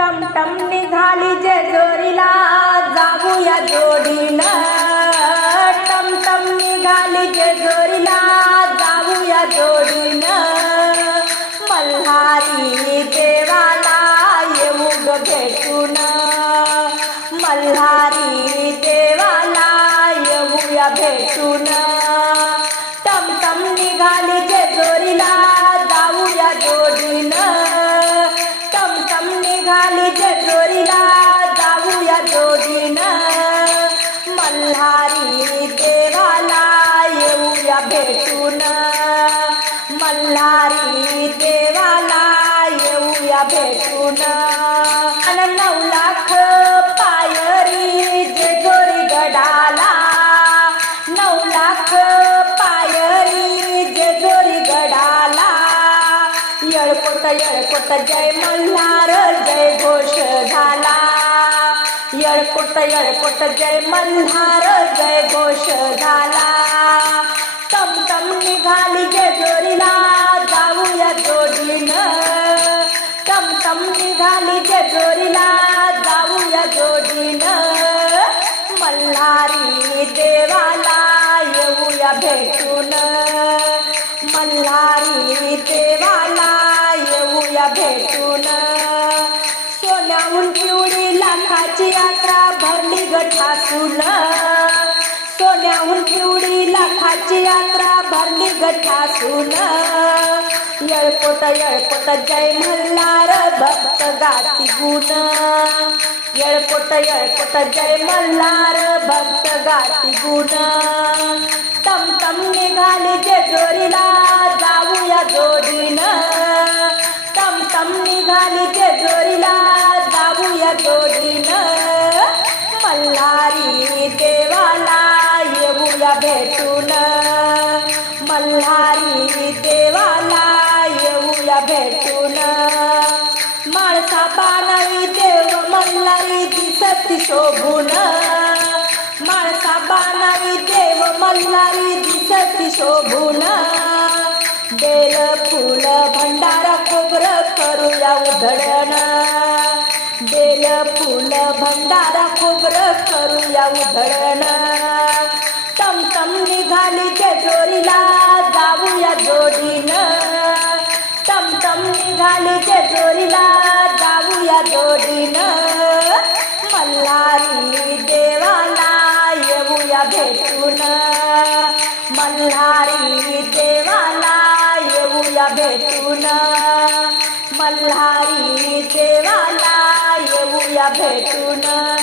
टमटम निघाली जेजोरीला. जाऊया जोडीनं टमटम निघाली जेजोरीला. जाऊया जोडीनं मल्हारी देवाला येऊ ग भेटून. मल्हारी मल्हारी देवाला येऊया भेटून. अन नऊ लाख पायरी जेजोरी गडाला. नऊ लाख पायरी जेजोरी गडाला. येळकोट येळकोट जय मल्हार जय घोष झाला. येळकोट येळकोट जय मल्हार जय घोष झाला. टमटम निघाली जेजोरीला कम निघाली जेजोरीला जाऊया जोडीनं. मल्हारी देवाला येऊया भेटून. मल्हारी देवाला येऊया भेटून. सोन्याहून पिवळी लाखाची यात्रा भरली गठासून सोन्याहून पिवळी लाखाची यात्रा भरली गठासून. येळकोट यळपोट जय मल्हार भक्त गाती गुण. येळकोट येळकोट जय मल्हार भक्त गाती गुण. टमटम निघाली जेजोरीला जाऊया जोडीनं. तम निघाली जे जोरी भेटून. मल्हारी देवाला येऊया भेटून. माळसा बाणाई देव मल्हारी दिसती शोभून. माळसा बाणाई देव मल्हारी दिसती शोभून. बेल फुल भंडारा खोबरं करूया उधळण. बेल फुल भंडारा खोबरं करूया उधळण. टमटम निघाली जेजोरीला जाऊया जोडीनं. टमटम निघाली चोरीला जाऊया जोडीनं. मल्हारी देवाला येऊया भेटून. मल्हारी देवाला येऊया भेटून. मल्हारी देवाला येऊया भेटून.